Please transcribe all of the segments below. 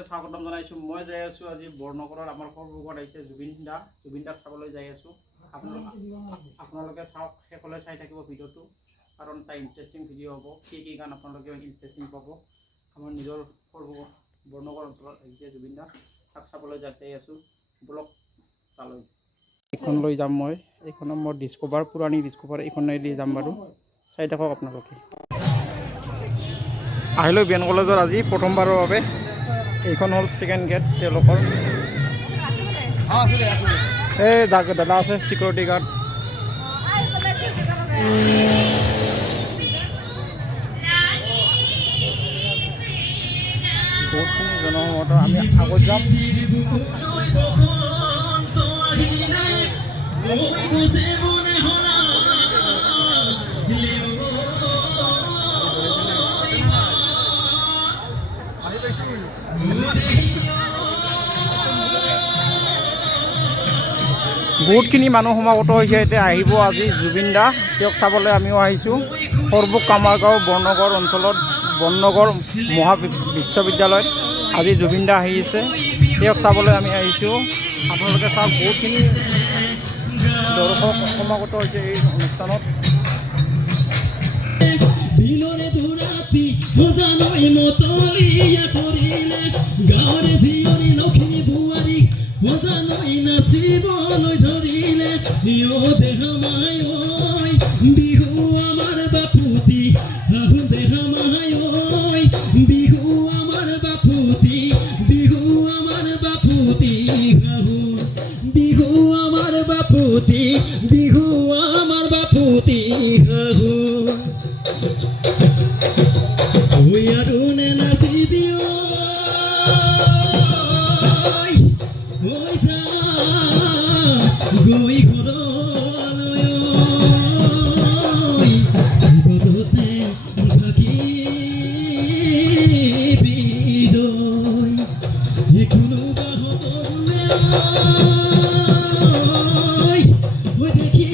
আপোনালোকে স্বাগতম জনাইছোঁ। মই যাই আছোঁ আজি বৰনগৰৰ আমাৰ সৰভোগত আহিছে জুবিন দাক চাবলৈ যাই আছোঁ। আপোনালোকে চাওক, শেষলৈ চাই থাকিব ভিডিঅ'টো, কাৰণ এটা ইণ্টাৰেষ্টিং ভিডিঅ' হ'ব। কি গান আপোনালোকে ইণ্টাৰেষ্টিং পাব। আমাৰ নিজৰ সৰভোগ বৰনগৰ অঞ্চলত আহিছে জুবিন দা, তাক চাবলৈ যাই আছোঁ। ব্লগ তালৈ এইখন লৈ যাম মই। এইখনত মোৰ ডিস্কভাৰ, পুৰণি ডিস্কভাৰ এইখনেদি যাম বাৰু। চাই থাকক আপোনালোকে। আহিলোঁ বিএন কলেজৰ আজি প্ৰথমবাৰৰ বাবে। এইখন হ'ল ছেকেণ্ড গেট তেওঁলোকৰ। এই দাদা আছে চিকিউৰিটি গাৰ্ড। বহুতখিনি জনসমত, আমি আগত যাম। বহুতখিনি মানুহ সমাগত হৈছে। এতিয়া আহিব আজি জুবিন দা, তেওঁক চাবলৈ আমিও আহিছোঁ। সৰভোগ কামাৰগাঁও বৰনগৰ অঞ্চলত বৰনগৰ বিশ্ববিদ্যালয়ত আজি জুবিন দা আহিছে, তেওঁক চাবলৈ আমি আহিছোঁ। আপোনালোকে চাওক, বহুতখিনি দৰ্শক সমাগত হৈছে এই অনুষ্ঠানত। বিহু আমাৰ বাপুতি, বিহু আমাৰ বাপুতি, বিহু আমাৰ বাপুতি, বিহু আমাৰ বাপুতি, বিহু আমাৰ বাপুতি, আৰু নে নাচিবি গৈ ঘৰলৈ বিপদতে থাকিবি কোনোবা দেখি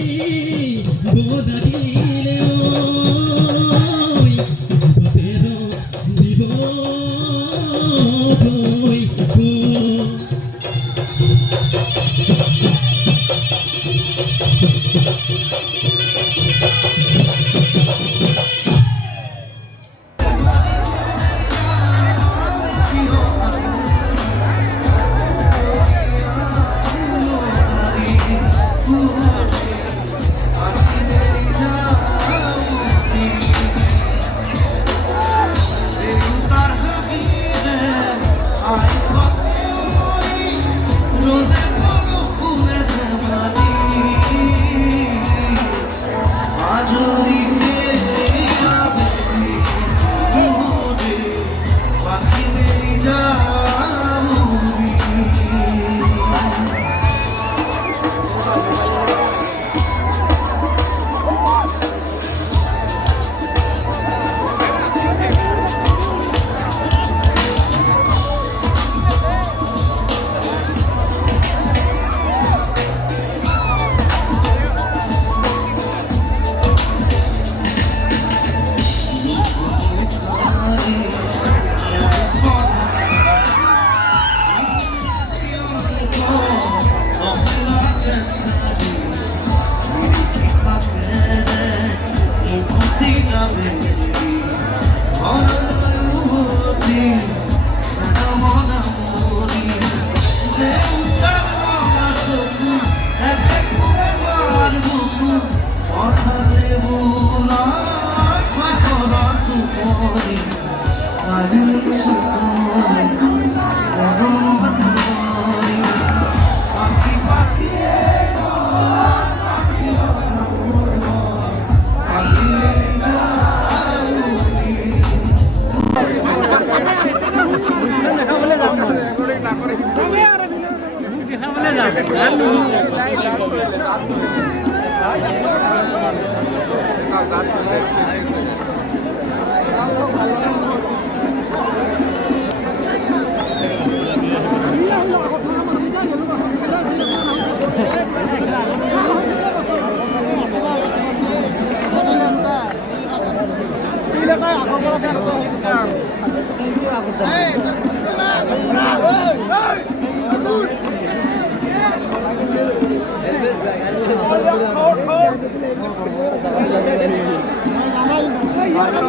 বদাদিলে দিব Vai,